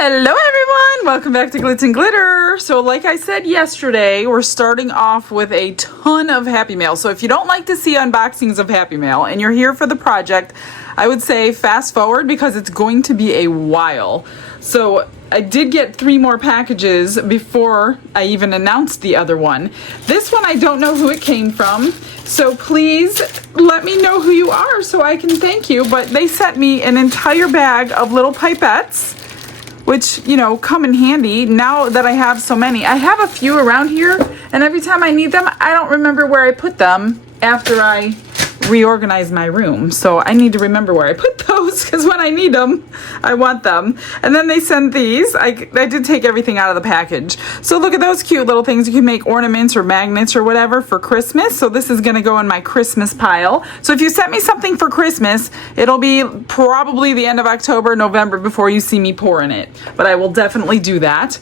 Hello everyone, welcome back to Glitz and Glitter. So like I said yesterday, we're starting off with a ton of Happy Mail. So if you don't like to see unboxings of Happy Mail and you're here for the project, I would say fast forward because it's going to be a while. So I did get 3 more packages before I even announced the other one. This one I don't know who it came from, so please let me know who you are so I can thank you. But they sent me an entire bag of little pipettes, which, you know, come in handy now that I have so many. I have a few around here, and every time I need them, I don't remember where I put them after I reorganize my room. So I need to remember where I put those because when I need them, I want them. And then they send these. I did take everything out of the package. So look at those cute little things. You can make ornaments or magnets or whatever for Christmas. So this is going to go in my Christmas pile. So if you sent me something for Christmas, it'll be probably the end of October, November before you see me pouring it. But I will definitely do that.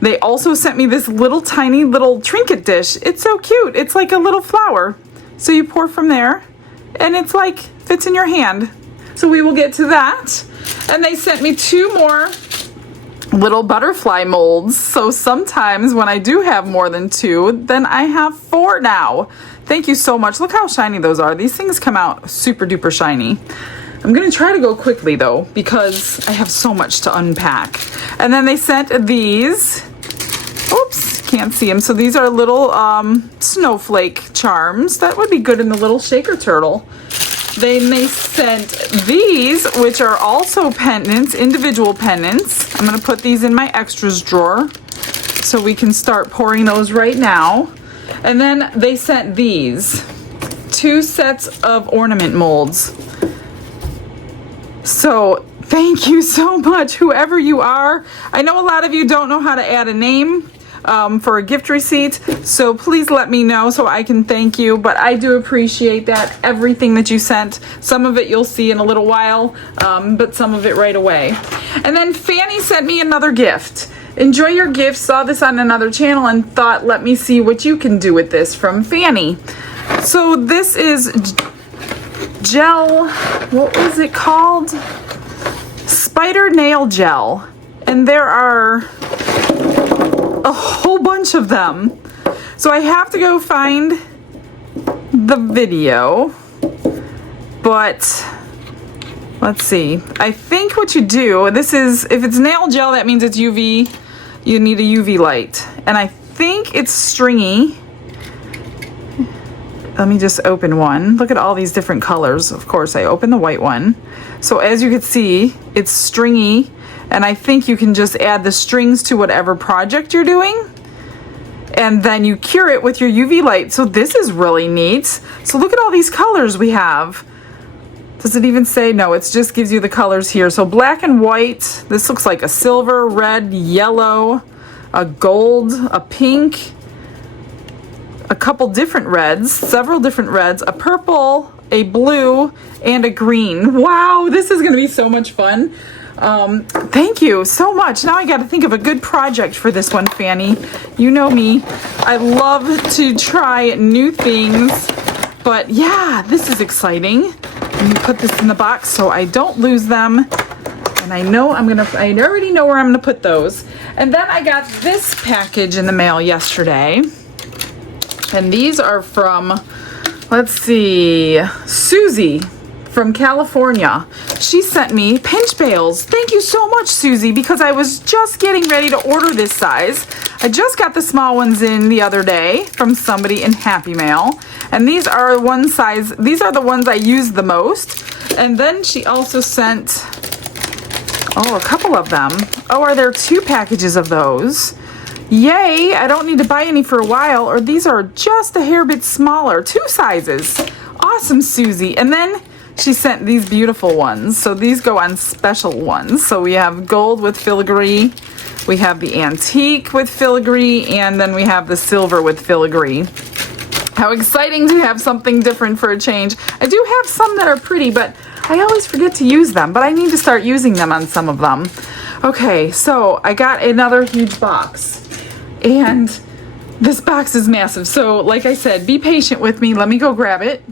They also sent me this little tiny little trinket dish. It's so cute. It's like a little flower. So you pour from there, and it's like fits in your hand. So we will get to that. And they sent me 2 more little butterfly molds. So sometimes when I do have more than 2, then I have 4 now. Thank you so much. Look how shiny those are. These things come out super duper shiny. I'm gonna try to go quickly though because I have so much to unpack. And then they sent these. Oops, can't see them. So these are little snowflake charms. That would be good in the little shaker turtle. Then they sent these, which are also pendants, individual pendants. I'm going to put these in my extras drawer so we can start pouring those right now. And then they sent these 2 sets of ornament molds. So thank you so much, whoever you are. I know a lot of you don't know how to add a name for a gift receipt, so please let me know so I can thank you. But I do appreciate that, everything that you sent. Some of it you'll see in a little while, but some of it right away. And then Fanny sent me another gift. Enjoy your gift. Saw this on another channel and thought, let me see what you can do with this, from Fanny. So this is gel, what was it called? Spider nail gel. And there are a whole bunch of them. So I have to go find the video. But let's see. I think what you do, this is, if it's nail gel, that means it's UV. You need a UV light. And I think it's stringy. Let me just open one. Look at all these different colors. Of course, I opened the white one. So as you can see, it's stringy. And I think you can just add the strings to whatever project you're doing. And then you cure it with your UV light. So this is really neat. So look at all these colors we have. Does it even say? No, it just gives you the colors here. So black and white. This looks like a silver, red, yellow, a gold, a pink, a couple different reds, several different reds, a purple, a blue, and a green. Wow, this is going to be so much fun. Thank you so much. Now I got to think of a good project for this one, Fanny. You know me. I love to try new things. But yeah, this is exciting. Let me put this in the box so I don't lose them. And I know I already know where I'm gonna put those. And then I got this package in the mail yesterday. And these are from, let's see, Susie from California. She sent me pinch bales. Thank you so much, Susie, because I was just getting ready to order this size. I just got the small ones in the other day from somebody in Happy Mail. And these are one size, these are the ones I use the most. And then she also sent, a couple of them. Oh, are there 2 packages of those? Yay, I don't need to buy any for a while, or these are just a hair bit smaller. 2 sizes. Awesome, Susie. And then she sent these beautiful ones. So these go on special ones. So we have gold with filigree, we have the antique with filigree, and then we have the silver with filigree. How exciting to have something different for a change. I do have some that are pretty, but I always forget to use them, but I need to start using them on some of them. Okay, so I got another huge box, and this box is massive. So like I said, be patient with me. Let me go grab it.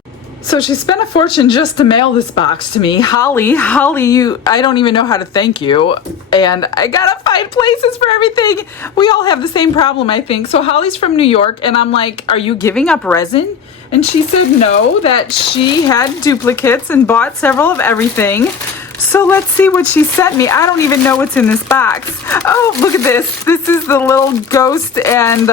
So she spent a fortune just to mail this box to me. Holly, I don't even know how to thank you. And I gotta find places for everything. We all have the same problem, I think. So Holly's from New York, and I'm like, are you giving up resin? And she said no, that she had duplicates and bought several of everything. So let's see what she sent me. I don't even know what's in this box. Oh, look at this. This is the little ghost and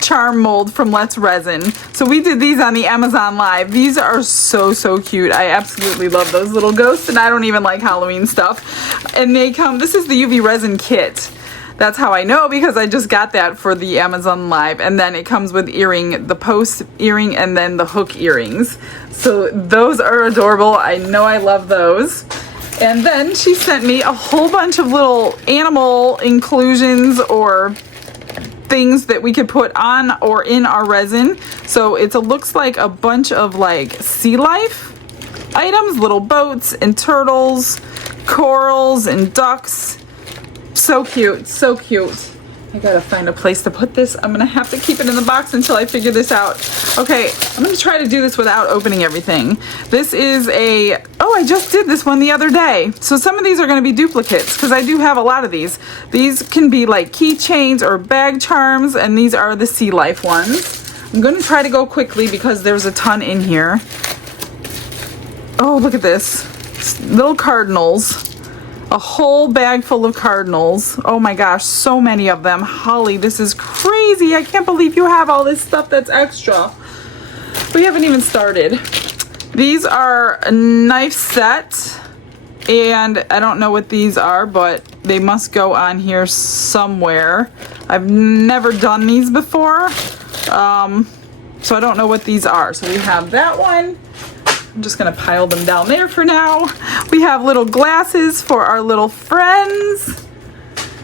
charm mold from Let's Resin. So we did these on the Amazon Live. These are so cute. I absolutely love those little ghosts, and I don't even like Halloween stuff. And they come, this is the UV resin kit. That's how I know, because I just got that for the Amazon Live. And then it comes with earring, the post earring, and then the hook earrings. So those are adorable. I know I love those. And then she sent me a whole bunch of little animal inclusions or things that we could put on or in our resin. So it looks like a bunch of like sea life items, little boats and turtles, corals and ducks. So cute, so cute. I gotta find a place to put this. I'm gonna have to keep it in the box until I figure this out. Okay, I'm gonna try to do this without opening everything. This is oh, I just did this one the other day. So some of these are gonna be duplicates, because I do have a lot of these. These can be like keychains or bag charms, and these are the sea life ones. I'm gonna try to go quickly because there's a ton in here. Oh, look at this. Little cardinals. A whole bag full of cardinals. Oh my gosh, so many of them. Holly, this is crazy. I can't believe you have all this stuff that's extra. We haven't even started. These are a knife set, and I don't know what these are, but they must go on here somewhere. I've never done these before, so I don't know what these are. So we have that one. I'm just gonna pile them down there for now. We have little glasses for our little friends.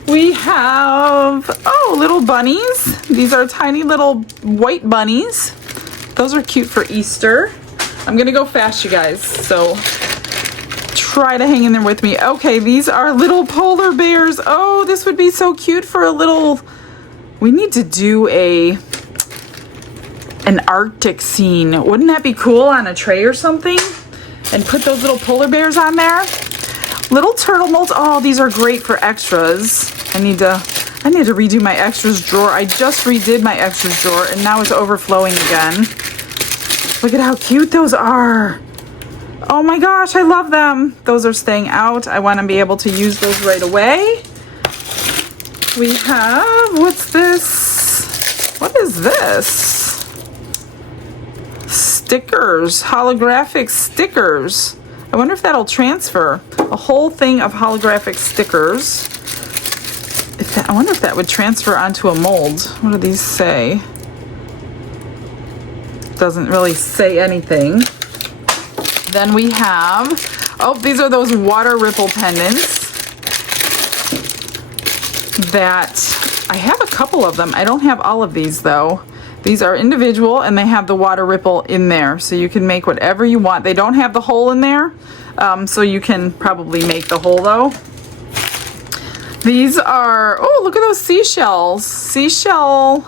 We have, oh, little bunnies. These are tiny little white bunnies. Those are cute for Easter. I'm gonna go fast, you guys, so try to hang in there with me. Okay, these are little polar bears. Oh, this would be so cute for a little, we need to do an Arctic scene. Wouldn't that be cool on a tray or something? And put those little polar bears on there. Little turtle molds. Oh, these are great for extras. I need to redo my extras drawer. I just redid my extras drawer, and now it's overflowing again. Look at how cute those are. Oh my gosh, I love them. Those are staying out. I want to be able to use those right away. We have, what's this? What is this? Stickers, holographic stickers. I wonder if that'll transfer. A whole thing of holographic stickers. I wonder if that would transfer onto a mold. What do these say? Doesn't really say anything. Then we have, oh, these are those water ripple pendants that I have a couple of them. I don't have all of these though. These are individual, and they have the water ripple in there, so you can make whatever you want. They don't have the hole in there, so you can probably make the hole though. These are, oh, look at those seashells. Seashell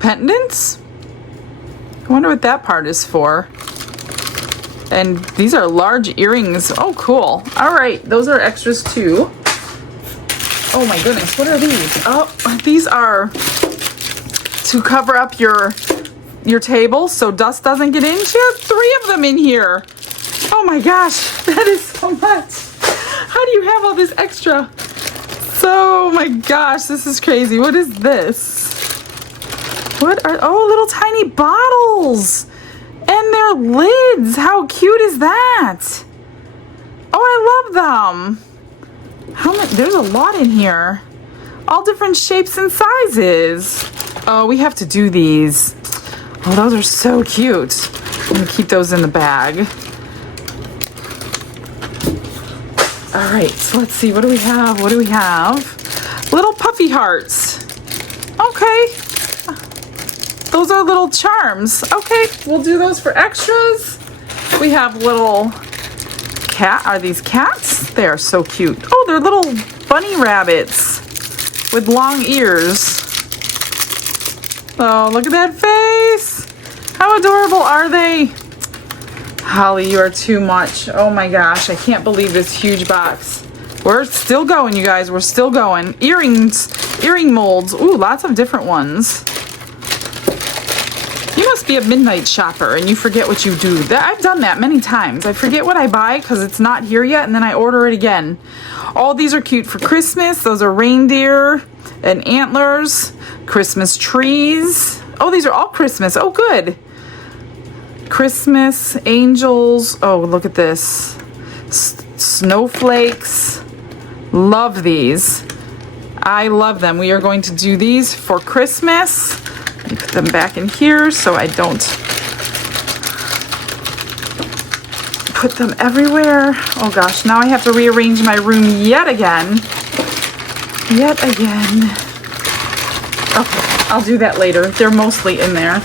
pendants? I wonder what that part is for. And these are large earrings. Oh, cool. All right, those are extras too. Oh my goodness, what are these? Oh, these are to cover up your table so dust doesn't get in. She has 3 of them in here. Oh my gosh, that is so much. How do you have all this extra? So, my gosh, this is crazy. What is this? What are, oh, little tiny bottles. And their lids. How cute is that? Oh, I love them. How much? There's a lot in here. All different shapes and sizes. Oh, we have to do these. Oh, those are so cute. I'm gonna keep those in the bag. All right, so let's see. What do we have? What do we have? Little puffy hearts. Okay. Those are little charms. Okay, we'll do those for extras. We have little cat. Are these cats? They are so cute. Oh, they're little bunny rabbits with long ears. Oh, look at that face. How adorable are they? Holly, you are too much. Oh my gosh, I can't believe this huge box. We're still going, you guys. We're still going. Earrings, earring molds. Ooh, lots of different ones. You must be a midnight shopper and you forget what you do. I've done that many times. I forget what I buy because it's not here yet, and then I order it again. All these are cute for Christmas. Those are reindeer and antlers, Christmas trees. Oh, these are all Christmas. Oh, good. Christmas, angels. Oh, look at this. Snowflakes. Love these. I love them. We are going to do these for Christmas. Let me put them back in here so I don't put them everywhere. Oh gosh, now I have to rearrange my room yet again. Yet again. Okay, I'll do that later. They're mostly in there.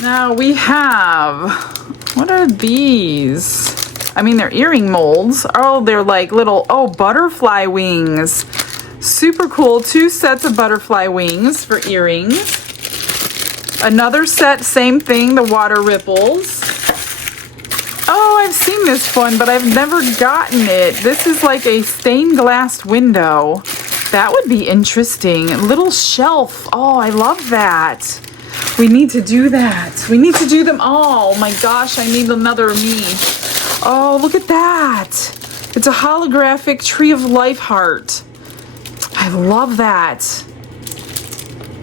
Now we have, what are these? I mean, they're earring molds. Oh, they're like little, oh, butterfly wings. Super cool. 2 sets of butterfly wings for earrings. Another set, same thing, the water ripples. Oh, I've seen this one, but I've never gotten it. This is like a stained glass window. That would be interesting. Little shelf. Oh, I love that. We need to do that. We need to do them all. Oh my gosh, I need another me. Oh, look at that. It's a holographic Tree of Life heart. I love that.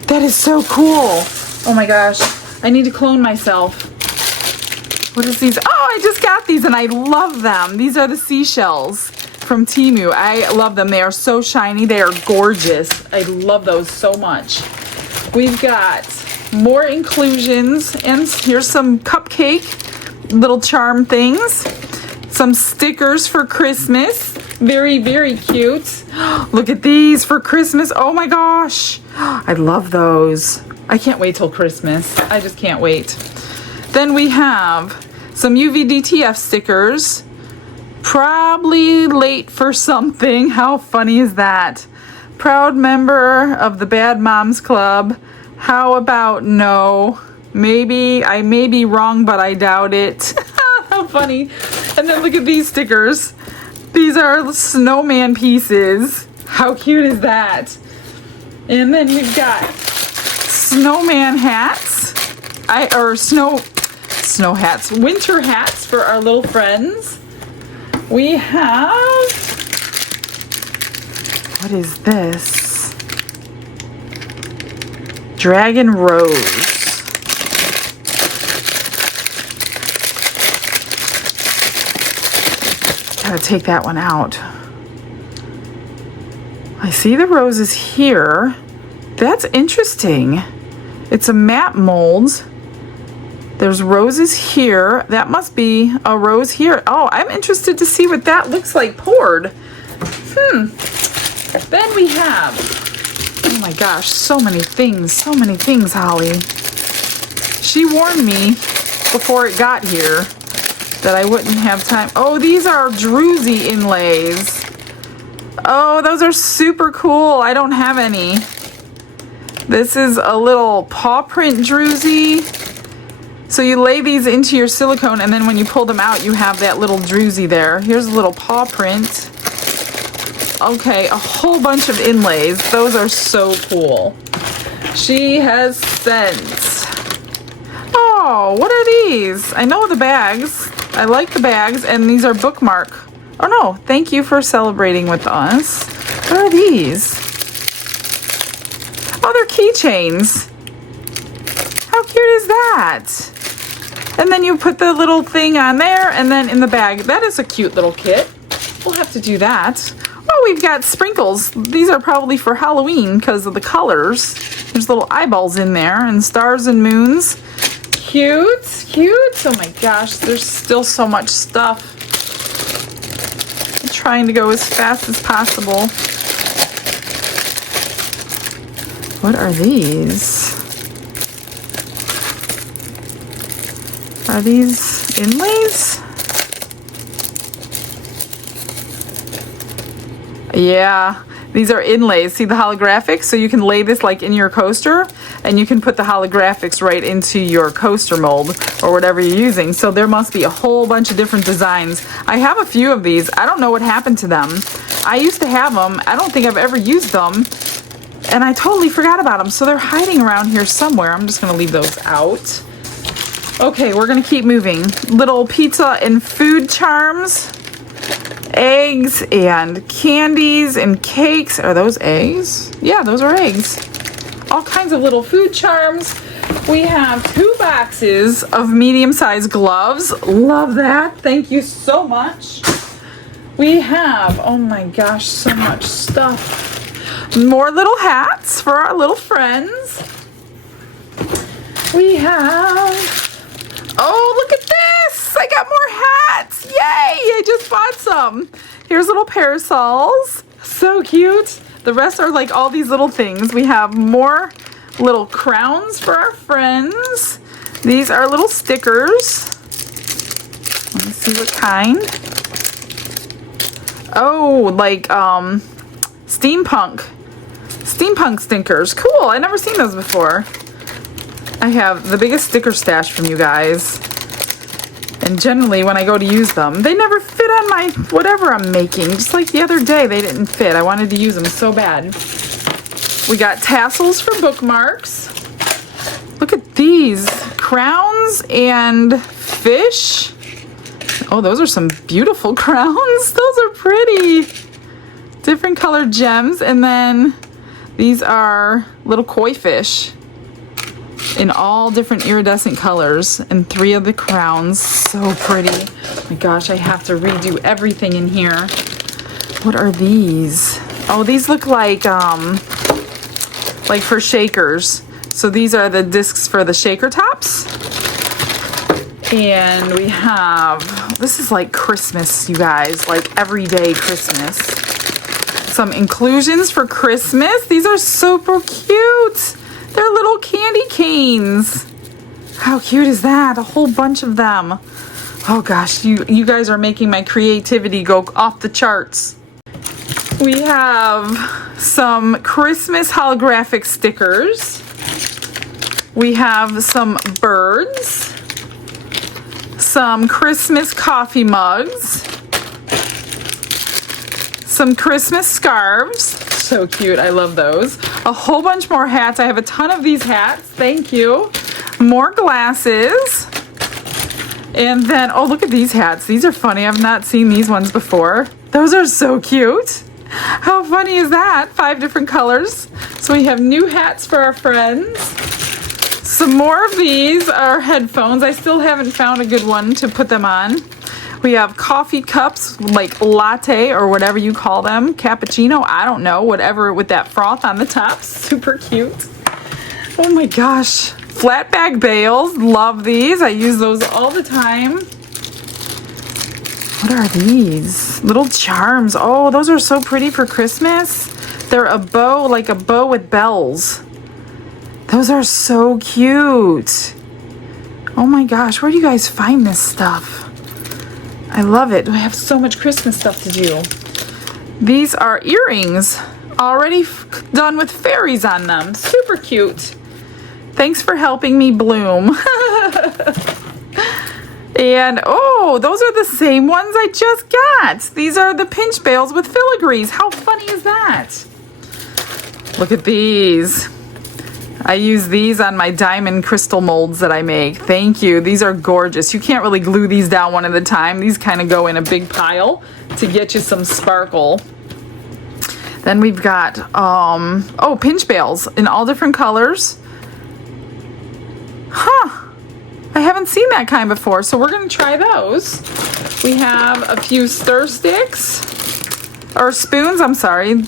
That is so cool. Oh my gosh, I need to clone myself. What is these? Oh, I just got these and I love them. These are the seashells from Temu. I love them. They are so shiny. They are gorgeous. I love those so much. We've got more inclusions, and here's some cupcake little charm things. Some stickers for Christmas. Very, very cute. Look at these for Christmas. Oh my gosh. I love those. I can't wait till Christmas. I just can't wait. Then we have some UVDTF stickers. Probably late for something. How funny is that? Proud member of the Bad Moms Club. How about no? Maybe. I may be wrong, but I doubt it. How funny. And then look at these stickers. These are snowman pieces. How cute is that? And then we've got snowman hats. Snow hats. Winter hats for our little friends. We have, what is this? Dragon Rose. Gotta take that one out. I see the roses here. That's interesting. It's a matte mold. There's roses here. That must be a rose here. Oh, I'm interested to see what that looks like poured. Then we have, oh my gosh, so many things, Holly. She warned me before it got here that I wouldn't have time. Oh, these are druzy inlays. Oh, those are super cool. I don't have any. This is a little paw print druzy. So you lay these into your silicone, and then when you pull them out, you have that little druzy there. Here's a little paw print. Okay, a whole bunch of inlays. Those are so cool. She has sent. Oh, what are these? I know the bags. I like the bags, and these are bookmark. Oh no, thank you for celebrating with us. What are these? Oh, they're keychains. How cute is that? And then you put the little thing on there, and then in the bag. That is a cute little kit. We'll have to do that. Oh, we've got sprinkles. These are probably for Halloween because of the colors. There's little eyeballs in there and stars and moons. Cute, cute. Oh my gosh, there's still so much stuff. I'm trying to go as fast as possible. What are these? Are these inlays? Yeah, These are inlays. See the holographics? So you can lay this like in your coaster, and you can put the holographics right into your coaster mold or whatever you're using. So there must be a whole bunch of different designs. I have a few of these. I don't know what happened to them. I used to have them. I don't think I've ever used them. And I totally forgot about them. So they're hiding around here somewhere. I'm just going to leave those out. Okay, we're going to keep moving. Little pizza and food charms. Eggs and candies and cakes. Are those eggs? Yeah, those are eggs. All kinds of little food charms. We have 2 boxes of medium-sized gloves. Love that. Thank you so much. We have, oh my gosh, so much stuff. More little hats for our little friends. We have, oh, look at this. I got more hats. Yay, I just bought some. Here's little parasols. So cute. The rest are like all these little things. We have more little crowns for our friends. These are little stickers. Let me see what kind. Oh, like steampunk stickers. Cool. I've never seen those before. I have the biggest sticker stash from you guys. And generally when I go to use them, they never fit on my whatever I'm making. Just like the other day, they didn't fit. I wanted to use them so bad. We got tassels for bookmarks. Look at these. Crowns and fish. Oh, those are some beautiful crowns. Those are pretty. Different colored gems. And then these are little koi fish in all different iridescent colors, and 3 of the crowns. So pretty. Oh my gosh, I have to redo everything in here. What are these? Oh, these look like for shakers. So these are the discs for the shaker tops. And we have, this is like Christmas, you guys, like everyday Christmas. Some inclusions for Christmas. These are super cute. They're little candy canes. How cute is that? A whole bunch of them. Oh gosh, you guys are making my creativity go off the charts. We have some Christmas holographic stickers. We have some birds. Some Christmas coffee mugs. Some Christmas scarves. So cute. I love those. A whole bunch more hats. I have a ton of these hats. Thank you. More glasses. And then, oh, look at these hats. These are funny. I've not seen these ones before. Those are so cute. How funny is that? 5 different colors. So we have new hats for our friends. Some more of these are headphones. I still haven't found a good one to put them on. We have coffee cups, like latte or whatever you call them. Cappuccino, I don't know. Whatever with that froth on the top. Super cute. Oh my gosh. Flat bag bales. Love these. I use those all the time. What are these? Little charms. Oh, those are so pretty for Christmas. They're a bow, like a bow with bells. Those are so cute. Oh my gosh, where do you guys find this stuff? I love it. I have so much Christmas stuff to do. These are earrings, already done with fairies on them. Super cute. Thanks for helping me bloom. And, oh, those are the same ones I just got. These are the pinch bales with filigrees. How funny is that? Look at these. I use these on my diamond crystal molds that I make. Thank you. These are gorgeous. You can't really glue these down one at a time. These kind of go in a big pile to get you some sparkle. Then we've got, oh, pinch bales in all different colors. Huh. I haven't seen that kind before, so we're going to try those. We have a few stir sticks, or spoons, I'm sorry.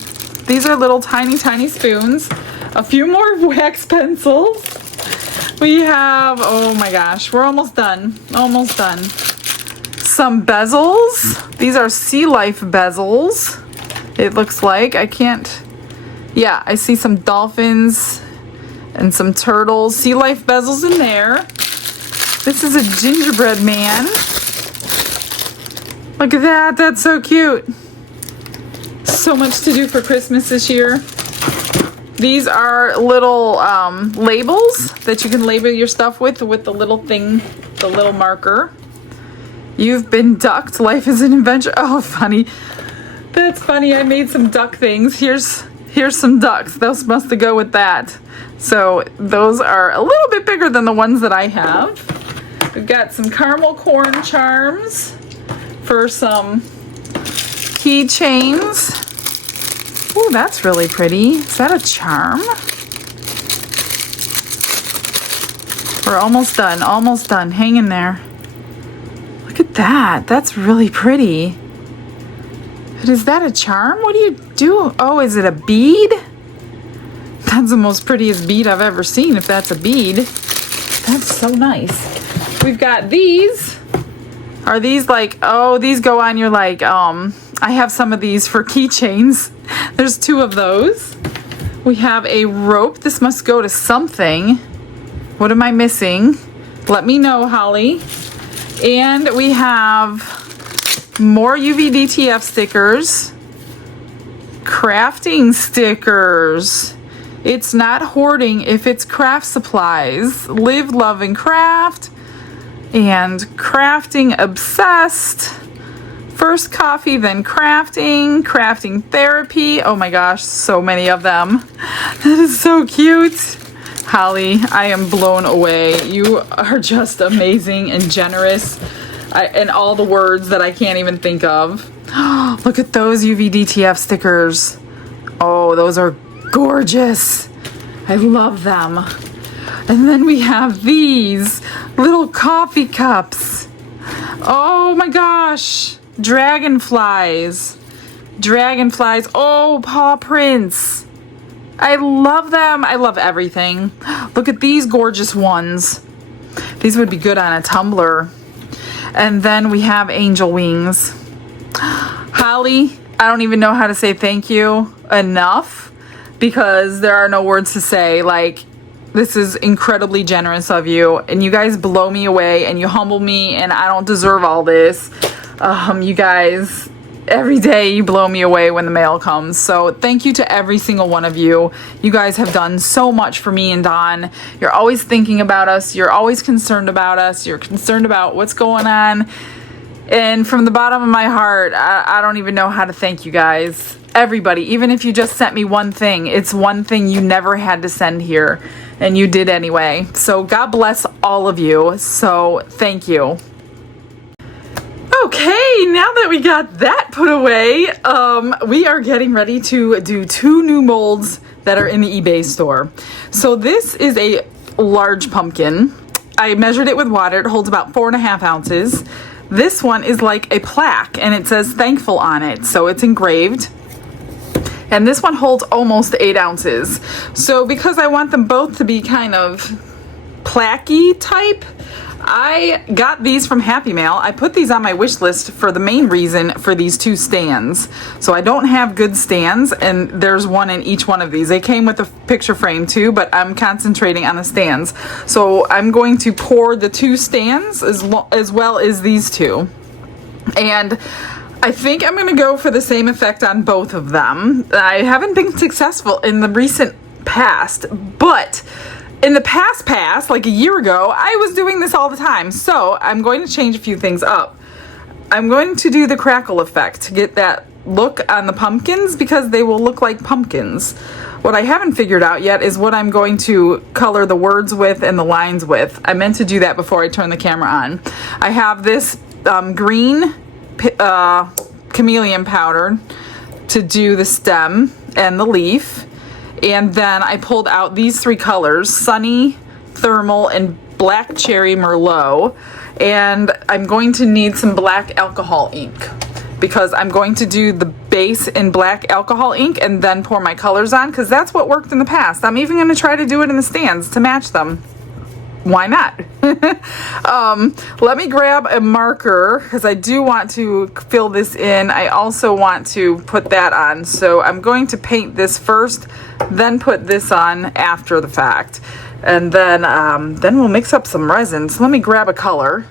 These are little tiny, tiny spoons. A few more wax pencils. We have, oh my gosh, we're almost done. Almost done. Some bezels. These are sea life bezels. It looks like. I can't, yeah, I see some dolphins and some turtles. Sea life bezels in there. This is a gingerbread man. Look at that. That's so cute. so much to do for Christmas this year. These are little labels that you can label your stuff with the little thing, the little marker. You've been ducked. Life is an adventure. Oh, funny. That's funny. I made some duck things. Here's some ducks. Those must go with that. So those are a little bit bigger than the ones that I have. We've got some caramel corn charms for some keychains. Oh, that's really pretty. Is that a charm? We're almost done. Almost done. Hang in there. Look at that. That's really pretty. But is that a charm? What do you do? Oh, is it a bead? That's the most prettiest bead I've ever seen, if that's a bead. That's so nice. We've got these. Are these like, oh, these go on your like, I have some of these for keychains. There's 2 of those. We have a rope. This must go to something. What am I missing? Let me know, Holly. And we have more UV DTF stickers. Crafting stickers. It's not hoarding if it's craft supplies. Live, love, and craft. And crafting obsessed. First coffee, then crafting. Crafting therapy. Oh my gosh, so many of them. That is so cute. Holly, I am blown away. You are just amazing and generous. And all the words that I can't even think of. Look at those UV DTF stickers. Oh, those are gorgeous. I love them. And then we have these little coffee cups. Oh my gosh. Dragonflies. Dragonflies. Oh, paw prints. I love them. I love everything. Look at these gorgeous ones. These would be good on a tumbler. And then we have angel wings. Holly, I don't even know how to say thank you enough because there are no words to say. Like, this is incredibly generous of you, and you guys blow me away and you humble me, and I don't deserve all this. You guys, every day you blow me away when the mail comes. So thank you to every single one of you. You guys have done so much for me and Dawn. You're always thinking about us. You're always concerned about us. You're concerned about what's going on. And from the bottom of my heart, I don't even know how to thank you guys. Everybody, even if you just sent me one thing, it's one thing you never had to send here, and you did anyway. So God bless all of you. So thank you. Okay, now that we got that put away, we are getting ready to do 2 new molds that are in the eBay store. So this is a large pumpkin. I measured it with water. It holds about 4.5 ounces. This one is like a plaque, and it says thankful on it, so it's engraved. And this one holds almost 8 ounces. So because I want them both to be kind of plaquey type, I got these from Happy Mail. I put these on my wish list for the main reason for these 2 stands. So I don't have good stands, and there's one in each one of these. They came with a picture frame too, but I'm concentrating on the stands. So I'm going to pour the 2 stands as well as these 2. And I think I'm going to go for the same effect on both of them. I haven't been successful in the recent past, but in the past, like a year ago, I was doing this all the time. So I'm going to change a few things up. I'm going to do the crackle effect to get that look on the pumpkins because they will look like pumpkins. What I haven't figured out yet is what I'm going to color the words with and the lines with. I meant to do that before I turn the camera on. I have this green chameleon powder to do the stem and the leaf. And then I pulled out these 3 colors, Sunny, Thermal, and Black Cherry Merlot. And I'm going to need some black alcohol ink because I'm going to do the base in black alcohol ink and then pour my colors on because that's what worked in the past. I'm even going to try to do it in the stands to match them. Why not? Let me grab a marker because I do want to fill this in. I also want to put that on. So I'm going to paint this first, then put this on after the fact. And then we'll mix up some resin. So let me grab a color.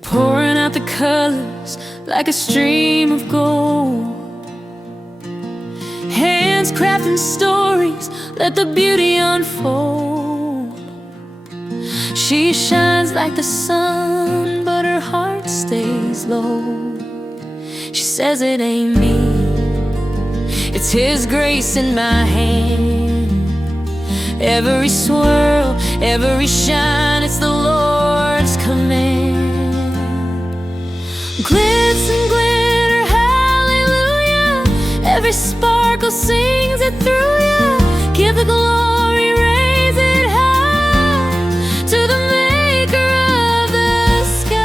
Pouring out the colors, like a stream of gold. Hands crafting stories, let the beauty unfold. She shines like the sun, but her heart stays low. She says it ain't me, it's His grace in my hand. Every swirl, every shine, it's the Lord's command. Glitz and glitter, hallelujah. Every sparkle sings it through ya. Give the glory, raise it high to the maker of the sky.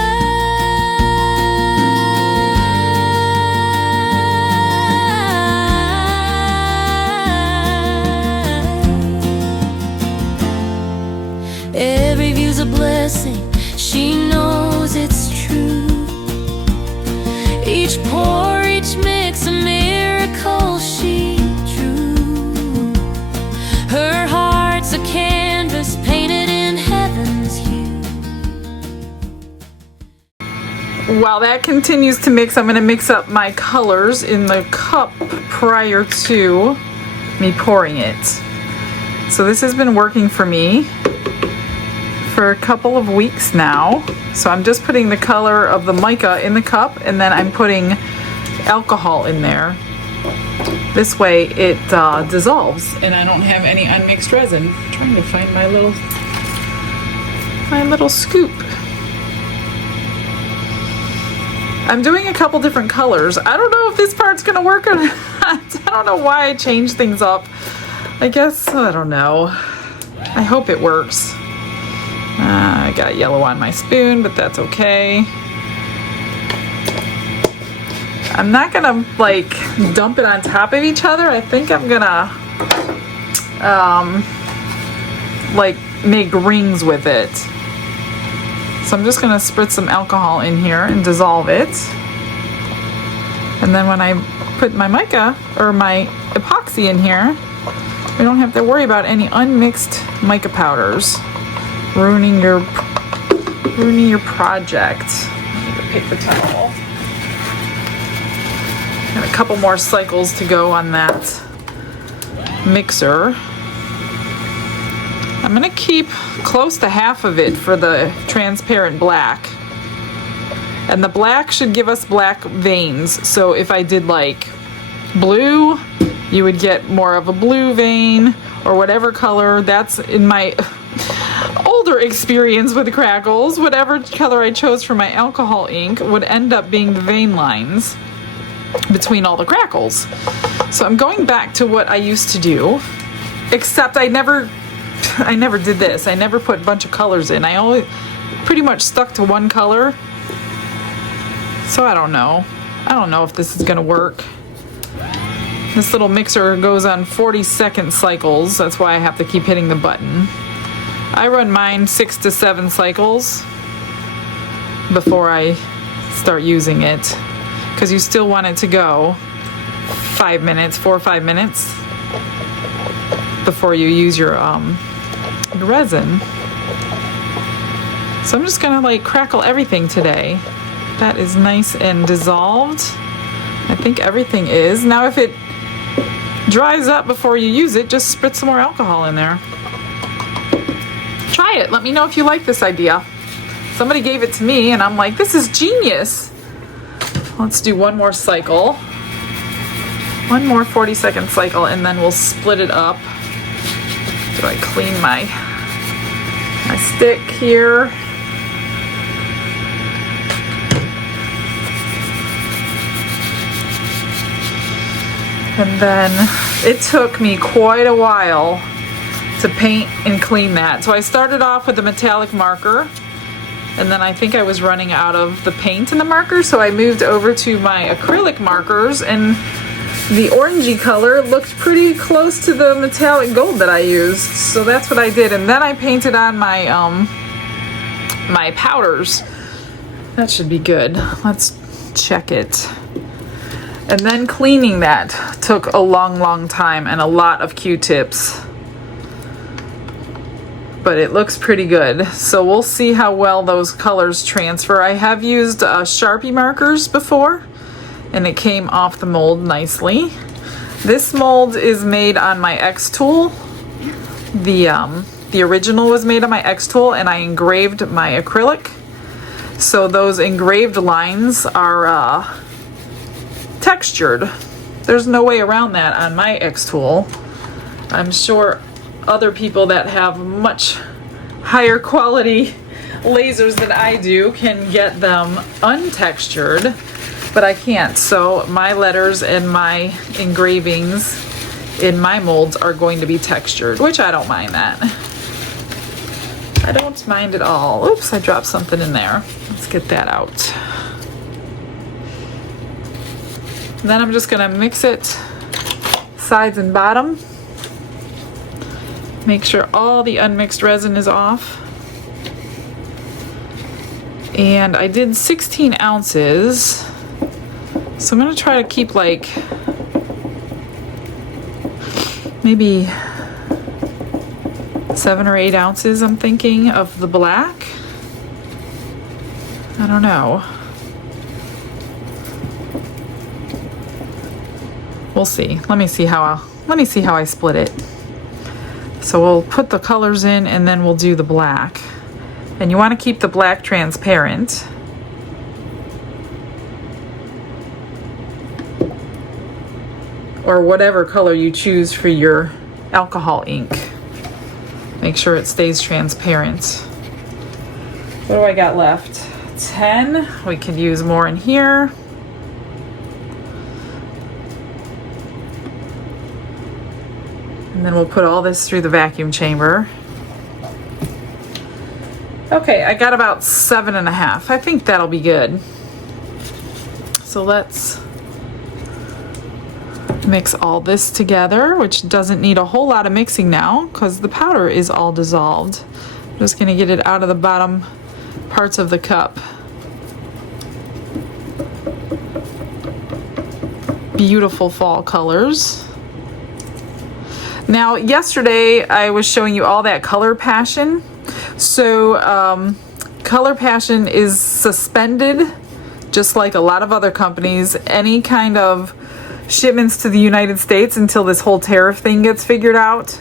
Every view's a blessing, she knows it's true. Each pour, each mix, a miracle she drew. Her heart's a canvas painted in heaven's hue. While that continues to mix, I'm going to mix up my colors in the cup prior to me pouring it. So this has been working for me for a couple of weeks now. So I'm just putting the color of the mica in the cup, and then I'm putting alcohol in there. This way it dissolves and I don't have any unmixed resin. I'm trying to find my little scoop. I'm doing a couple different colors. I don't know if this part's gonna work or not. I don't know why I changed things up. I guess, I don't know. I hope it works. I got yellow on my spoon, but that's okay. I'm not gonna like dump it on top of each other. I think I'm gonna like make rings with it. So I'm just gonna spritz some alcohol in here and dissolve it. And then when I put my mica or my epoxy in here, we don't have to worry about any unmixed mica powders ruining your project. I need a paper towel. And a couple more cycles to go on that mixer. I'm gonna keep close to half of it for the transparent black. And the black should give us black veins. So if I did like blue, you would get more of a blue vein or whatever color. That's in my older experience with crackles. Whatever color I chose for my alcohol ink would end up being the vein lines between all the crackles. So I'm going back to what I used to do, except I never did this. I never put a bunch of colors in. I only pretty much stuck to one color. So I don't know. I don't know if this is gonna work. This little mixer goes on 40-second cycles. That's why I have to keep hitting the button. I run mine 6 to 7 cycles before I start using it, because you still want it to go 5 minutes, 4 or 5 minutes before you use your resin. So I'm just gonna like crackle everything today. That is nice and dissolved. I think everything is. Now if it dries up before you use it, just spritz some more alcohol in there. Try it. Let me know if you like this idea. Somebody gave it to me and I'm like, this is genius. Let's do one more cycle. One more 40-second cycle and then we'll split it up. Do I clean my stick here? And then it took me quite a while to paint and clean that. So I started off with a metallic marker, and then I think I was running out of the paint and the marker, so I moved over to my acrylic markers, and the orangey color looked pretty close to the metallic gold that I used. So that's what I did, and then I painted on my my powders. That should be good. Let's check it. And then cleaning that took a long time and a lot of Q-tips. but it looks pretty good. So we'll see how well those colors transfer. I have used Sharpie markers before, and it came off the mold nicely. This mold is made on my X tool. The original was made on my X tool, and I engraved my acrylic. So those engraved lines are textured. There's no way around that on my X tool. I'm sure other people that have much higher quality lasers than I do can get them untextured, but I can't. So my letters and my engravings in my molds are going to be textured, which I don't mind that. I don't mind at all. Oops, I dropped something in there. Let's get that out. And then I'm just gonna mix it sides and bottom. Make sure all the unmixed resin is off. And I did 16 ounces. So I'm gonna try to keep like maybe 7 or 8 ounces, I'm thinking, of the black. I don't know. We'll see. Let me see how I split it. So we'll put the colors in and then we'll do the black. And you want to keep the black transparent. Or whatever color you choose for your alcohol ink. Make sure it stays transparent. What do I got left? 10. We could use more in here. And then we'll put all this through the vacuum chamber. Okay, I got about 7.5. I think that'll be good. So let's mix all this together, which doesn't need a whole lot of mixing now because the powder is all dissolved. I'm just gonna get it out of the bottom parts of the cup. Beautiful fall colors. Now, yesterday I was showing you all that Color Passion. So Color Passion is suspended, just like a lot of other companies, any kind of shipments to the United States until this whole tariff thing gets figured out.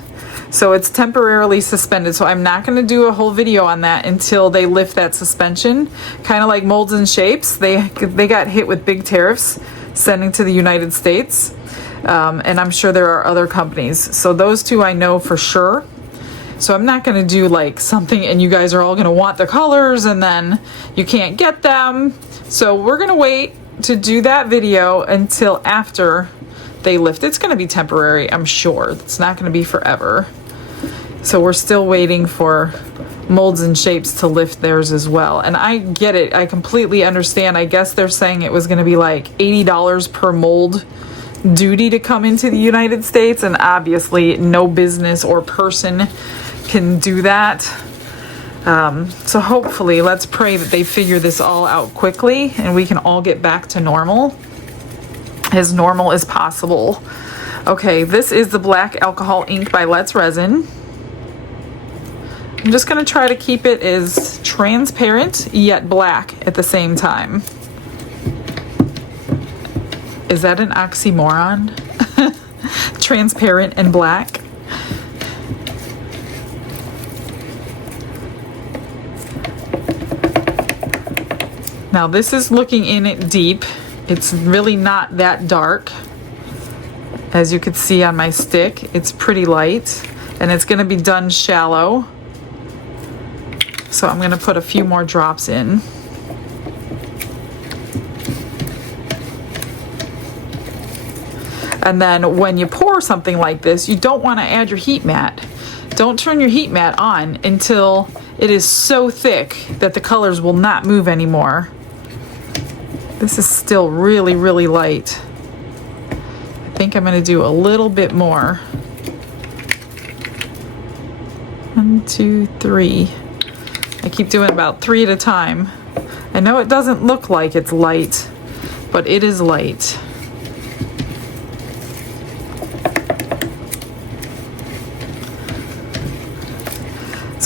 So it's temporarily suspended. So I'm not going to do a whole video on that until they lift that suspension. Kind of like Molds and Shapes. They got hit with big tariffs sending to the United States. And I'm sure there are other companies. So those two I know for sure. So I'm not going to do like something and you guys are all going to want the colors and then you can't get them. So we're going to wait to do that video until after they lift. It's going to be temporary, I'm sure. It's not going to be forever. So we're still waiting for Molds and Shapes to lift theirs as well. And I get it. I completely understand. I guess they're saying it was going to be like $80 per mold duty to come into the United States, and obviously no business or person can do that. So hopefully, let's pray that they figure this all out quickly and we can all get back to normal as possible. Okay, this is the black alcohol ink by Let's Resin. I'm just going to try to keep it as transparent yet black at the same time. Is that an oxymoron? Transparent and black. Now this is looking in it deep. It's really not that dark. As you can see on my stick, it's pretty light and it's going to be done shallow. So I'm going to put a few more drops in. And then when you pour something like this, you don't want to add your heat mat. Don't turn your heat mat on until it is so thick that the colors will not move anymore. This is still really, really light. I think I'm going to do a little bit more. 1, 2, 3. I keep doing about 3 at a time. I know it doesn't look like it's light, but it is light.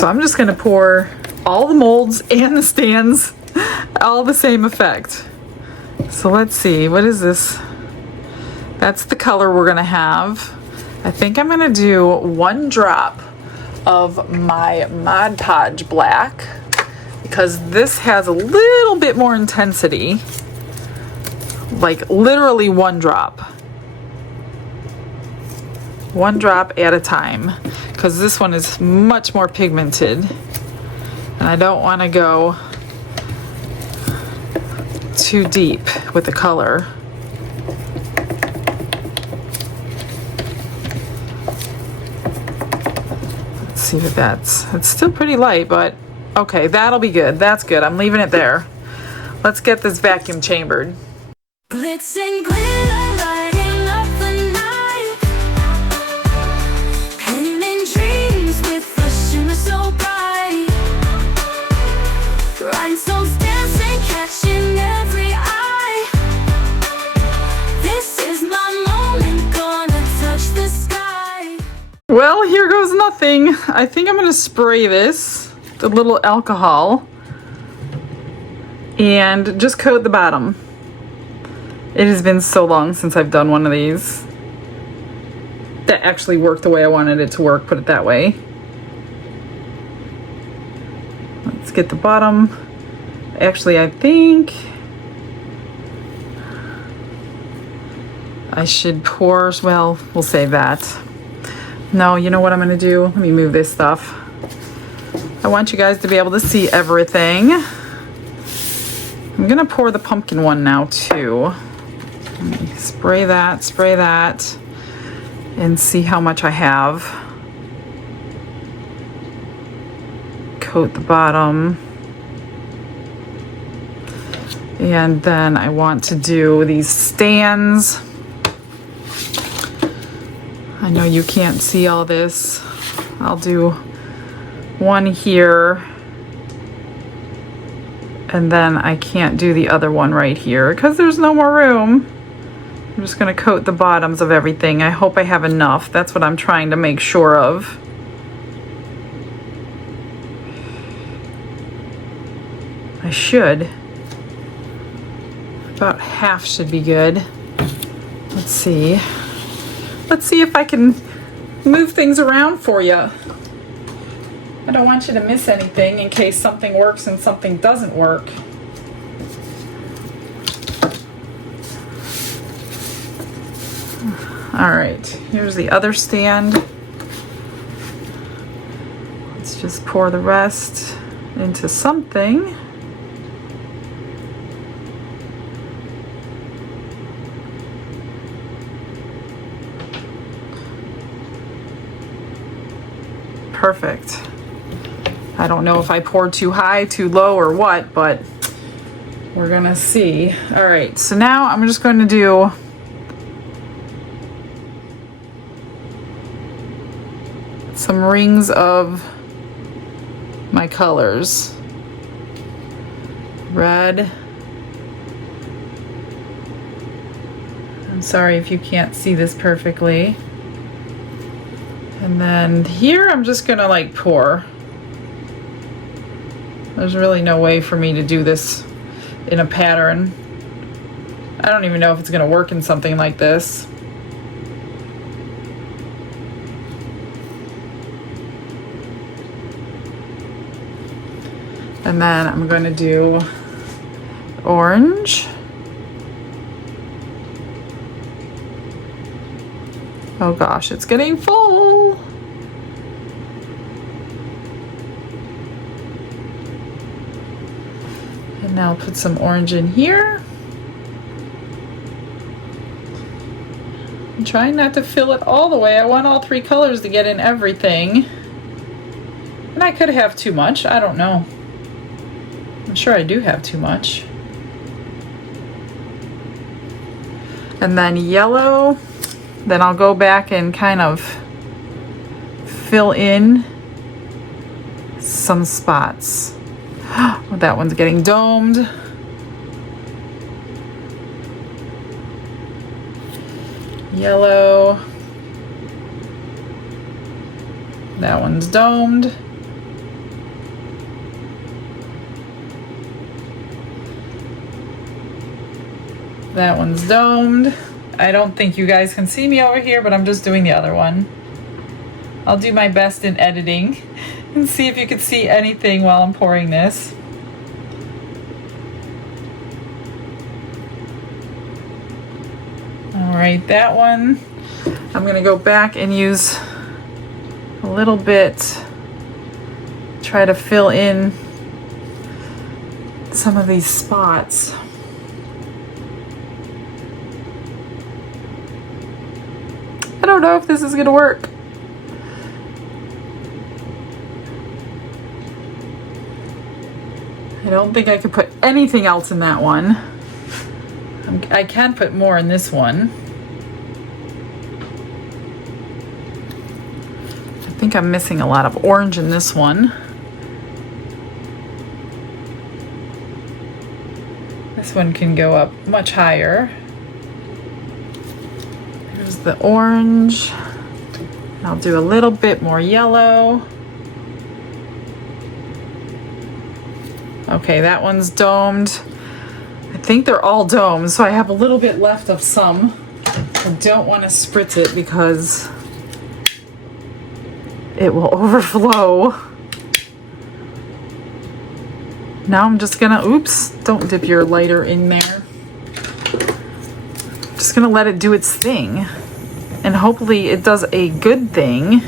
So I'm just gonna pour all the molds and the stands all the same effect. So let's see, what is this? That's the color we're gonna have. I think I'm gonna do 1 drop of my Mod Podge black because this has a little bit more intensity. Like literally 1 drop. 1 drop at a time because this one is much more pigmented and I don't want to go too deep with the color. Let's see what it's still pretty light, but okay, that'll be good. That's good. I'm leaving it there. Let's get this vacuum chambered. Glitz and glitter lighting up the night, painting dreams with a shimmer so bright, rhinestones dancing, catching every eye. This is my moment, gonna touch the sky. Well, here goes nothing. I think I'm gonna spray this, the little alcohol, and just coat the bottom. It has been so long since I've done one of these that actually worked the way I wanted it to work, put it that way. Let's get the bottom. Actually, I think I should pour, well, we'll save that. No, you know what I'm gonna do? Let me move this stuff. I want you guys to be able to see everything. I'm gonna pour the pumpkin one now too. Spray that, and see how much I have. Coat the bottom. And then I want to do these stands. I know you can't see all this. I'll do one here. And then I can't do the other one right here because there's no more room. I'm just gonna coat the bottoms of everything. I hope I have enough. That's what I'm trying to make sure of. I should. About half should be good. Let's see. Let's see if I can move things around for you. I don't want you to miss anything in case something works and something doesn't work. All right, here's the other stand. Let's just pour the rest into something. Perfect. I don't know if I poured too high, too low, or what, but we're gonna see. All right, so now I'm just going to do some rings of my colors. Red. I'm sorry if you can't see this perfectly. And then here I'm just gonna like pour. There's really no way for me to do this in a pattern. I don't even know if it's gonna work in something like this. And then I'm going to do orange. Oh gosh, it's getting full. And now I'll put some orange in here. I'm trying not to fill it all the way. I want all 3 colors to get in everything. And I could have too much, I don't know. I'm sure I do have too much. And then yellow, then I'll go back and kind of fill in some spots. That one's getting domed. Yellow. That one's domed. That one's domed. I don't think you guys can see me over here, but I'm just doing the other one. I'll do my best in editing and see if you can see anything while I'm pouring this. All right, that one, I'm gonna go back and use a little bit, try to fill in some of these spots. I don't know if this is gonna work. I don't think I could put anything else in that one. I can put more in this one. I think I'm missing a lot of orange in this one. This one can go up much higher. There's the orange. I'll do a little bit more yellow. Okay, that one's domed. I think they're all domed, so I have a little bit left of some. I don't want to spritz it because it will overflow. Now I'm just gonna, oops, don't dip your lighter in there. Just gonna let it do its thing. And hopefully it does a good thing.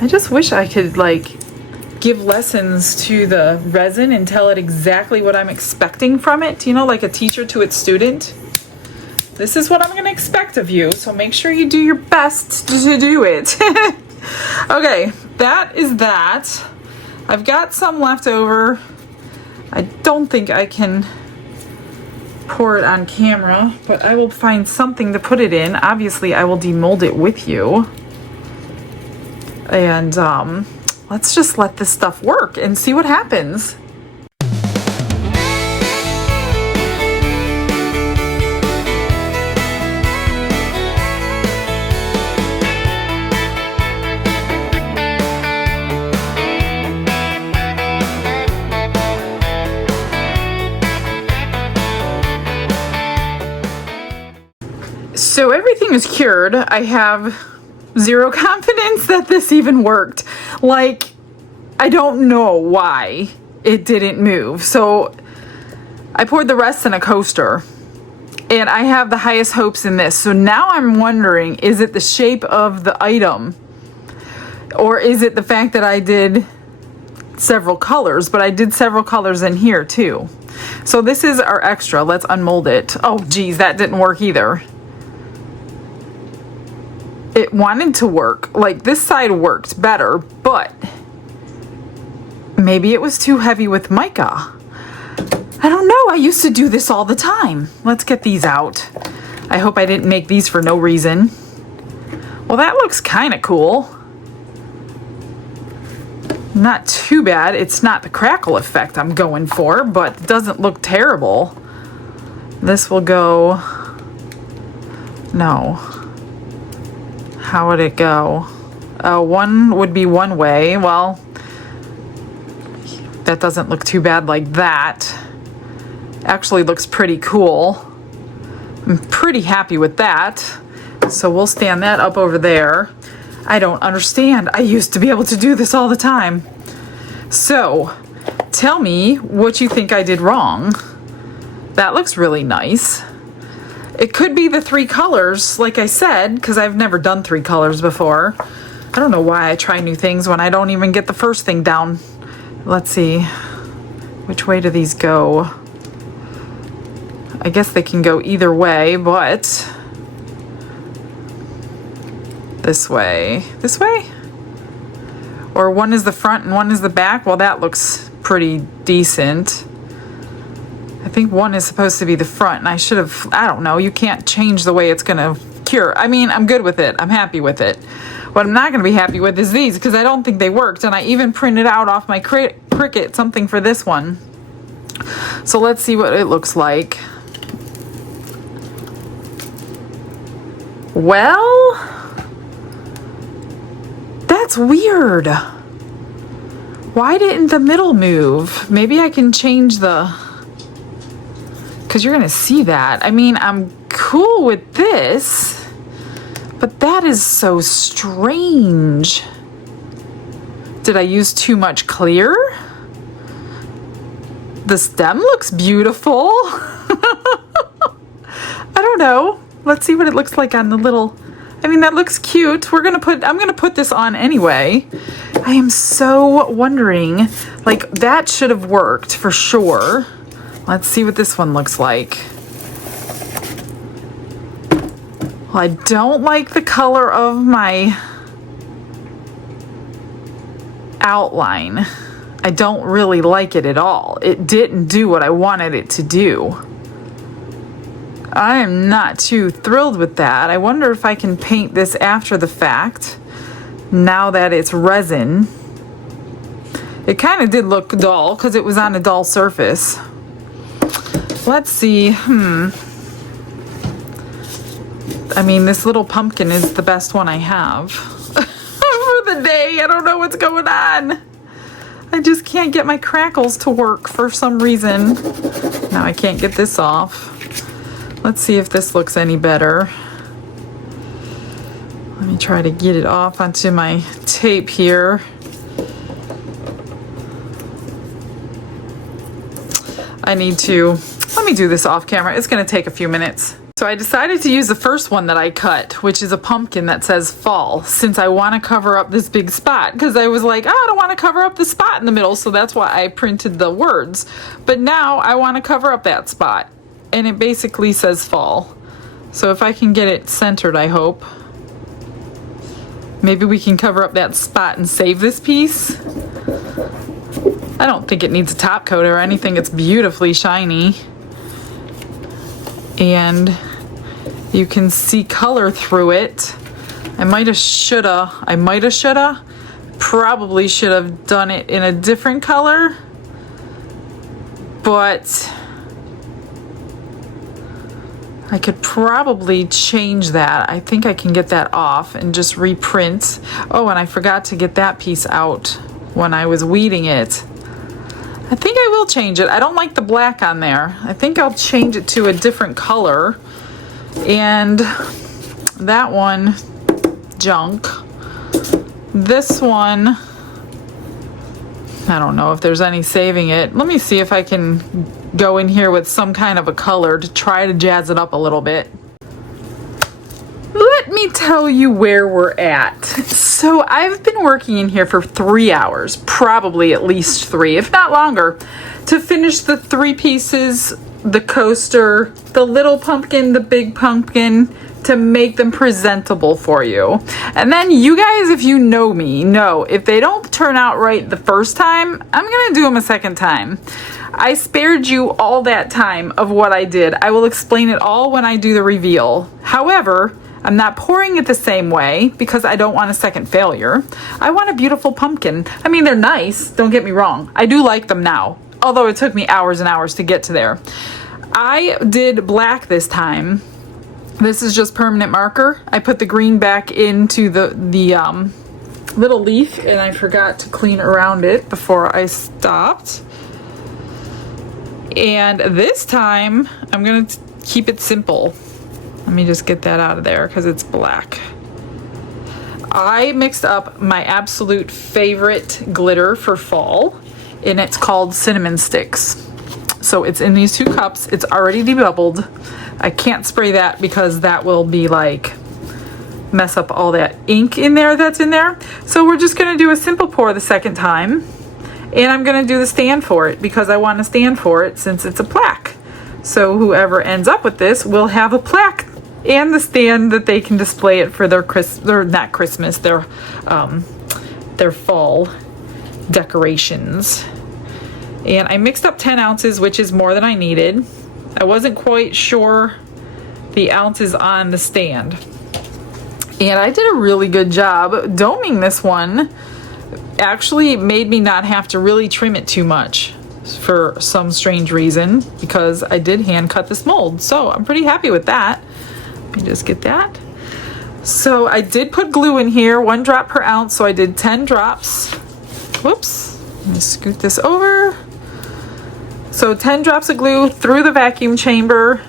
I just wish I could like give lessons to the resin and tell it exactly what I'm expecting from it, you know, like a teacher to its student. This is what I'm gonna expect of you, so make sure you do your best to do it. Okay, that is that. I've got some left over. I don't think I can pour it on camera, but I will find something to put it in. Obviously, I will demold it with you. And let's just let this stuff work and see what happens. So everything is cured. I have zero confidence that this even worked. Like, I don't know why it didn't move. So I poured the rest in a coaster and I have the highest hopes in this. So now I'm wondering, is it the shape of the item or is it the fact that I did several colors, but I did several colors in here too. So this is our extra. Let's unmold it. Oh geez, that didn't work either. It wanted to work, like this side worked better, but maybe it was too heavy with mica. I don't know, I used to do this all the time. Let's get these out. I hope I didn't make these for no reason. Well, that looks kind of cool. Not too bad. It's not the crackle effect I'm going for, but it doesn't look terrible. This will go, no. How would it go? One would be one way. Well, that doesn't look too bad like that. Actually looks pretty cool. I'm pretty happy with that. So we'll stand that up over there. I don't understand. I used to be able to do this all the time. So tell me what you think I did wrong. That looks really nice. It could be the 3 colors, like I said, because I've never done 3 colors before. I don't know why I try new things when I don't even get the first thing down. Let's see. Which way do these go? I guess they can go either way, but this way. This way? Or one is the front and one is the back? Well, that looks pretty decent. I think one is supposed to be the front, and I should have, I don't know, you can't change the way it's gonna cure. I mean, I'm good with it. I'm happy with it. What I'm not gonna be happy with is these, because I don't think they worked, and I even printed out off my Cricut something for this one. So let's see what it looks like. Well, that's weird. Why didn't the middle move? Maybe I can change the because you're gonna see that. I mean, I'm cool with this, but that is so strange. Did I use too much clear? The stem looks beautiful. I don't know. Let's see what it looks like on the little, I mean, that looks cute. I'm gonna put this on anyway. I am so wondering, like, that should have worked for sure. Let's see what this one looks like. Well, I don't like the color of my outline. I don't really like it at all. It didn't do what I wanted it to do. I am not too thrilled with that. I wonder if I can paint this after the fact, now that it's resin. It kind of did look dull because it was on a dull surface. Let's see. I mean, this little pumpkin is the best one I have for the day. I don't know what's going on. I just can't get my crackles to work for some reason. Now I can't get this off. Let's see if this looks any better. Let me try to get it off onto my tape here. Let me do this off camera. It's gonna take a few minutes. So I decided to use the first one that I cut, which is a pumpkin that says fall, since I want to cover up this big spot, because I was like, oh, I don't want to cover up the spot in the middle, so that's why I printed the words. But now I want to cover up that spot, and it basically says fall. So if I can get it centered, I hope. Maybe we can cover up that spot and save this piece. I don't think it needs a top coat or anything. It's beautifully shiny. And you can see color through it. I might have shoulda. Probably should have done it in a different color. But I could probably change that. I think I can get that off and just reprint. Oh, and I forgot to get that piece out when I was weeding it. I think I will change it. I don't like the black on there. I think I'll change it to a different color. And that one, junk. This one, I don't know if there's any saving it. Let me see if I can go in here with some kind of a color to try to jazz it up a little bit. Let me tell you where we're at. So I've been working in here for 3 hours, probably at least 3, if not longer, to finish the 3 pieces, the coaster, the little pumpkin, the big pumpkin, to make them presentable for you. And then you guys, if you know me, know if they don't turn out right the first time, I'm gonna do them a second time. I spared you all that time of what I did. I will explain it all when I do the reveal. However, I'm not pouring it the same way because I don't want a second failure. I want a beautiful pumpkin. I mean, they're nice, don't get me wrong. I do like them now, although it took me hours and hours to get to there. I did black this time. This is just permanent marker. I put the green back into the little leaf, and I forgot to clean around it before I stopped. And this time, I'm gonna keep it simple. Let me just get that out of there because it's black. I mixed up my absolute favorite glitter for fall, and it's called Cinnamon Sticks. So it's in these 2 cups. It's already debubbled. I can't spray that because that will be like mess up all that ink in there that's in there. So we're just gonna do a simple pour the second time, and I'm gonna do the stand for it because I want to stand for it since it's a plaque. So whoever ends up with this will have a plaque and the stand that they can display it for their their fall decorations. And I mixed up 10 ounces, which is more than I needed. I wasn't quite sure the ounces on the stand. And I did a really good job doming this one. Actually, it made me not have to really trim it too much for some strange reason, because I did hand cut this mold. So I'm pretty happy with that. Let me just get that. So I did put glue in here, 1 drop per ounce. So I did 10 drops. Whoops. Let me scoot this over. So 10 drops of glue through the vacuum chamber,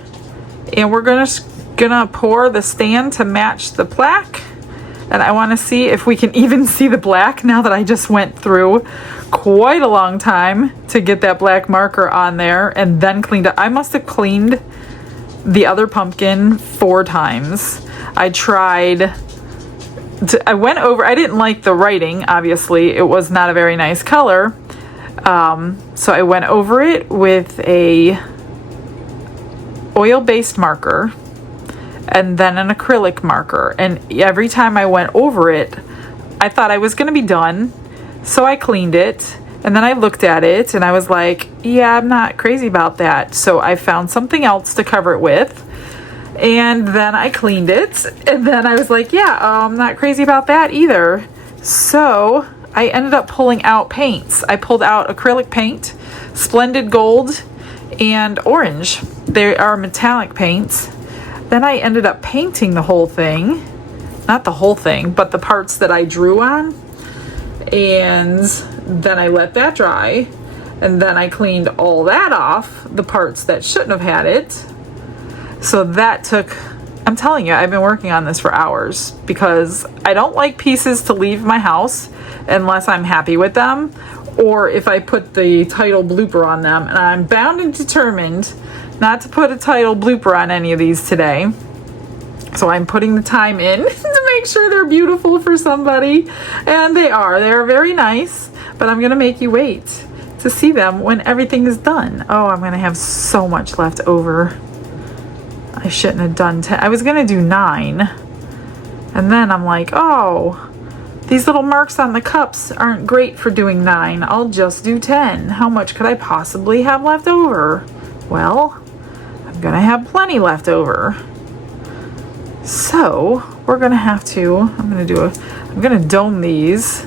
and we're gonna pour the stand to match the black. And I want to see if we can even see the black now that I just went through quite a long time to get that black marker on there and then cleaned it. I must have cleaned the other pumpkin 4 times. I went over, I didn't like the writing, obviously. It was not a very nice color. So I went over it with a oil-based marker and then an acrylic marker, and every time I went over it I thought I was gonna be done, so I cleaned it, and then I looked at it and I was like, yeah, I'm not crazy about that, so I found something else to cover it with, and then I cleaned it, and then I was like, yeah, I'm not crazy about that either. So I ended up pulling out paints. I pulled out acrylic paint, Splendid Gold, and orange. They are metallic paints. Then I ended up painting the whole thing. Not the whole thing, but the parts that I drew on. And then I let that dry. And then I cleaned all that off, the parts that shouldn't have had it. So that took, I'm telling you, I've been working on this for hours because I don't like pieces to leave my house unless I'm happy with them, or if I put the title blooper on them, and I'm bound and determined not to put a title blooper on any of these today. So I'm putting the time in to make sure they're beautiful for somebody, and they're very nice, but I'm gonna make you wait to see them when everything is done. Oh, I'm gonna have so much left over. I shouldn't have done 10. I was gonna do 9, and then I'm like, oh, these little marks on the cups aren't great for doing 9. I'll just do 10. How much could I possibly have left over? Well, I'm gonna have plenty left over. So we're gonna have to, I'm gonna dome these.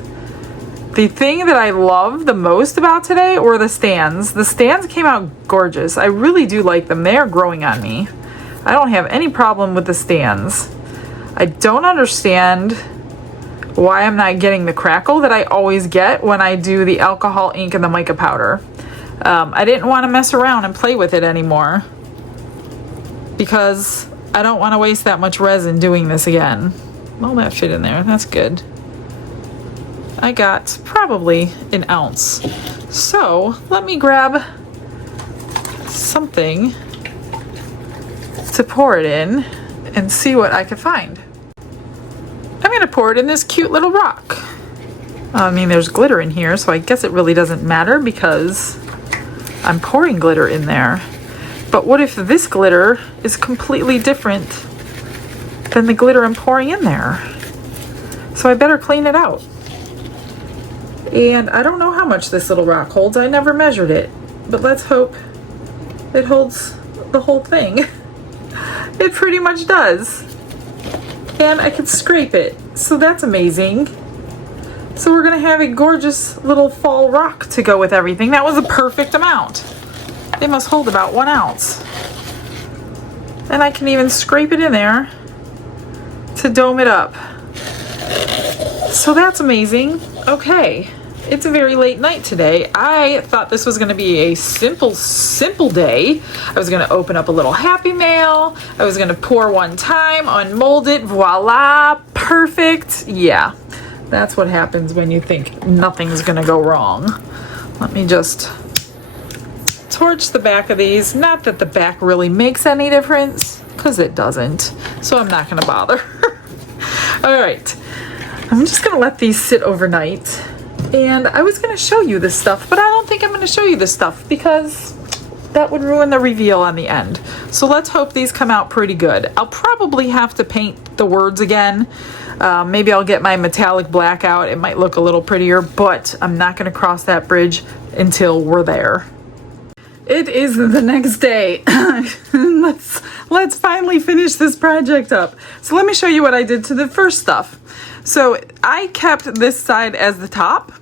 The thing that I love the most about today were the stands. The stands came out gorgeous. I really do like them. They are growing on me. I don't have any problem with the stands. I don't understand why I'm not getting the crackle that I always get when I do the alcohol ink and the mica powder. I didn't want to mess around and play with it anymore because I don't want to waste that much resin doing this again. Well, that fit in there. That's good. I got probably an ounce. So let me grab something to pour it in and see what I can find. I'm gonna pour it in this cute little rock. I mean, there's glitter in here, so I guess it really doesn't matter because I'm pouring glitter in there. But what if this glitter is completely different than the glitter I'm pouring in there? So I better clean it out. And I don't know how much this little rock holds. I never measured it, but let's hope it holds the whole thing. It pretty much does. And I can scrape it, so that's amazing. So we're gonna have a gorgeous little fall rock to go with everything. That was a perfect amount. They must hold about 1 ounce. And I can even scrape it in there to dome it up. So that's amazing. Okay, it's a very late night today. I thought this was gonna be a simple day. I was gonna open up a little Happy Mail. I was gonna pour one time, unmold it, voila, perfect. Yeah, that's what happens when you think nothing's gonna go wrong. Let me just torch the back of these. Not that the back really makes any difference, because it doesn't. So I'm not gonna bother. All right, I'm just gonna let these sit overnight. And I was gonna show you this stuff, but I don't think I'm gonna show you this stuff because that would ruin the reveal on the end. So let's hope these come out pretty good. I'll probably have to paint the words again. Maybe I'll get my metallic black out. It might look a little prettier, but I'm not gonna cross that bridge until we're there. It is the next day. Let's finally finish this project up. So let me show you what I did to the first stuff. So I kept this side as the top,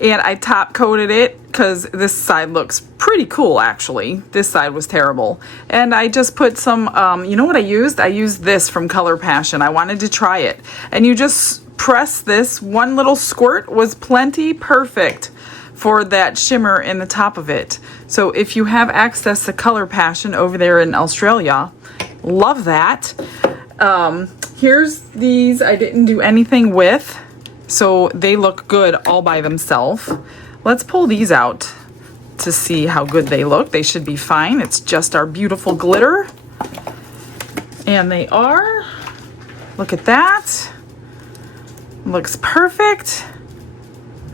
and I top coated it because this side looks pretty cool actually. This side was terrible. And I just put some, you know what I used? I used this from Color Passion. I wanted to try it. And you just press this, one little squirt was plenty, perfect for that shimmer in the top of it. So if you have access to Color Passion over there in Australia, love that. Here's these I didn't do anything with, so they look good all by themselves. Let's pull these out to see how good they look. They should be fine. It's just our beautiful glitter. And they are. Look at that. Looks perfect.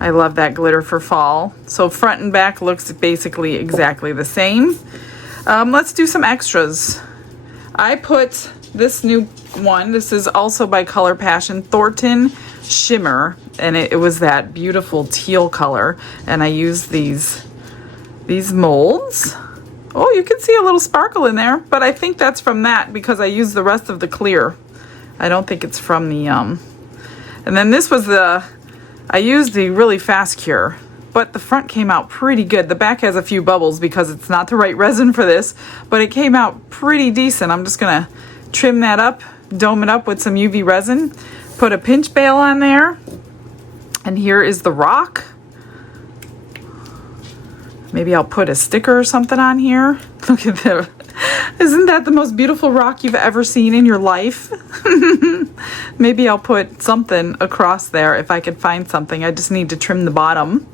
I love that glitter for fall. So front and back looks basically exactly the same. Let's do some extras. I put this new one. This is also by Color Passion, Thornton Shimmer, and it was that beautiful teal color. And I used these molds. Oh, you can see a little sparkle in there, but I think that's from that because I used the rest of the clear. I don't think it's from the and then this was I used the really fast cure, but the front came out pretty good. The back has a few bubbles because it's not the right resin for this, but it came out pretty decent. I'm just gonna trim that up, dome it up with some UV resin, put a pinch bail on there, and here is the rock. Maybe I'll put a sticker or something on here. Look at that. Isn't that the most beautiful rock you've ever seen in your life? Maybe I'll put something across there if I could find something. I just need to trim the bottom.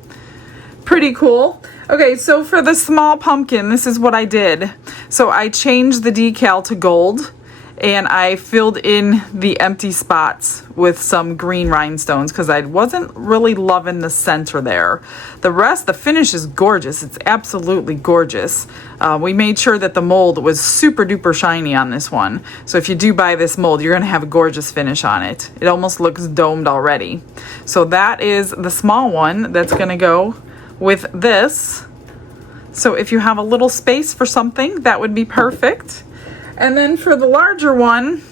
Pretty cool. Okay, so for the small pumpkin, this is what I did. So I changed the decal to gold, and I filled in the empty spots with some green rhinestones because I wasn't really loving the center there. The rest, the finish is gorgeous. It's absolutely gorgeous. We made sure that the mold was super duper shiny on this one. So if you do buy this mold, you're gonna have a gorgeous finish on it. It almost looks domed already. So that is the small one that's gonna go with this. So if you have a little space for something, that would be perfect. And then for the larger one,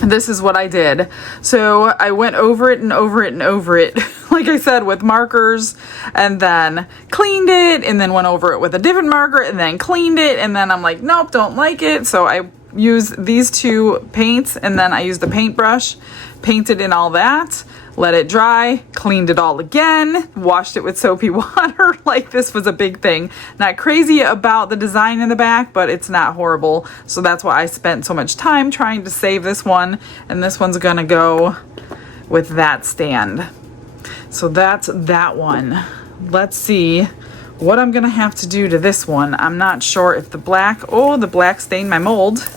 this is what I did. So I went over it and over it and over it, like I said, with markers, and then cleaned it, and then went over it with a different marker, and then cleaned it, and then I'm like, nope, don't like it. So I used these two paints, and then I used the paintbrush, painted in all that, let it dry, cleaned it all again, washed it with soapy water. Like, this was a big thing. Not crazy about the design in the back, but it's not horrible. So that's why I spent so much time trying to save this one. And this one's gonna go with that stand. So that's that one. Let's see what I'm gonna have to do to this one. I'm not sure if the black stained my mold.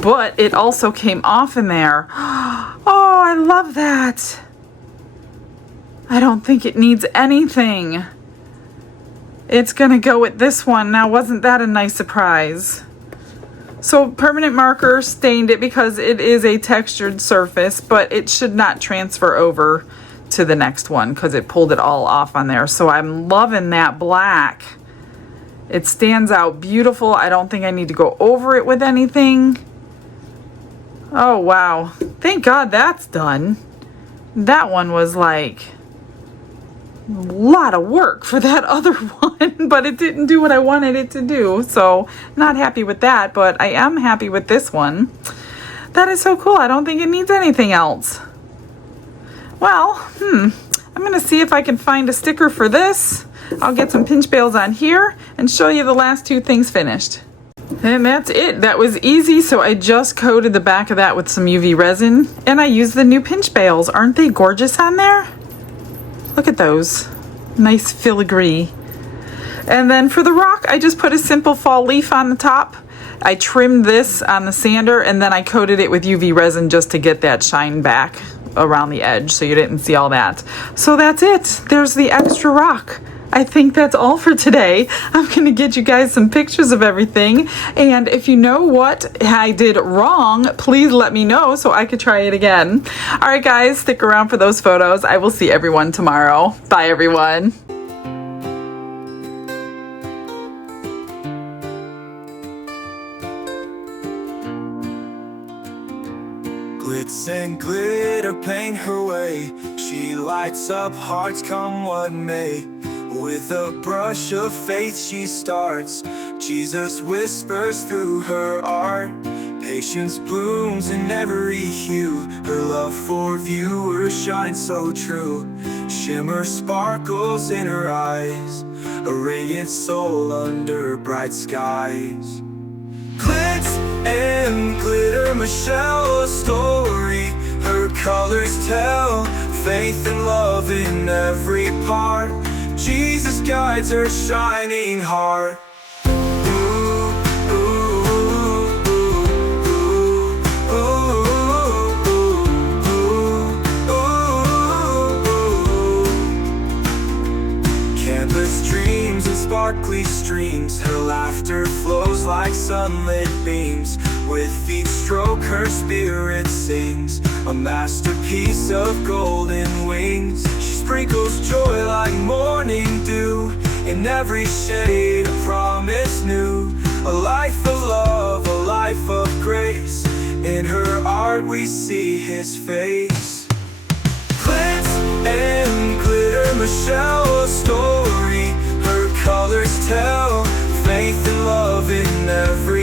But it also came off in there. Oh, I love that. I don't think it needs anything. It's gonna go with this one. Now, wasn't that a nice surprise? So permanent marker stained it because it is a textured surface, but it should not transfer over to the next one because it pulled it all off on there. So I'm loving that black. It stands out beautiful. I don't think I need to go over it with anything. Oh, wow. Thank God that's done. That one was like a lot of work for that other one, but it didn't do what I wanted it to do. So not happy with that, but I am happy with this one. That is so cool. I don't think it needs anything else. Well, I'm going to see if I can find a sticker for this. I'll get some pinch bails on here and show you the last two things finished. And that's it. That was easy. So I just coated the back of that with some UV resin, and I used the new pinch bails. Aren't they gorgeous on there? Look at those. Nice filigree. And then for the rock, I just put a simple fall leaf on the top. I trimmed this on the sander, and then I coated it with UV resin just to get that shine back around the edge so you didn't see all that. So that's it. There's the extra rock. I think that's all for today. I'm going to get you guys some pictures of everything. And if you know what I did wrong, please let me know so I could try it again. All right, guys, stick around for those photos. I will see everyone tomorrow. Bye, everyone. Glitz and glitter paint her way. She lights up hearts come what may. With a brush of faith she starts. Jesus whispers through her art. Patience blooms in every hue. Her love for viewers shines so true. Shimmer sparkles in her eyes, a radiant soul under bright skies. Glitz and glitter, Michelle, a story her colors tell. Faith and love in every part, Jesus guides her shining heart. Sparkly streams, her laughter flows like sunlit beams. With each stroke her spirit sings, a masterpiece of golden wings. She sprinkles joy like morning dew, in every shade a promise new. A life of love, a life of grace, in her art we see his face. Glitz and glitter, Michelle, a story her colors tell. Faith and love in every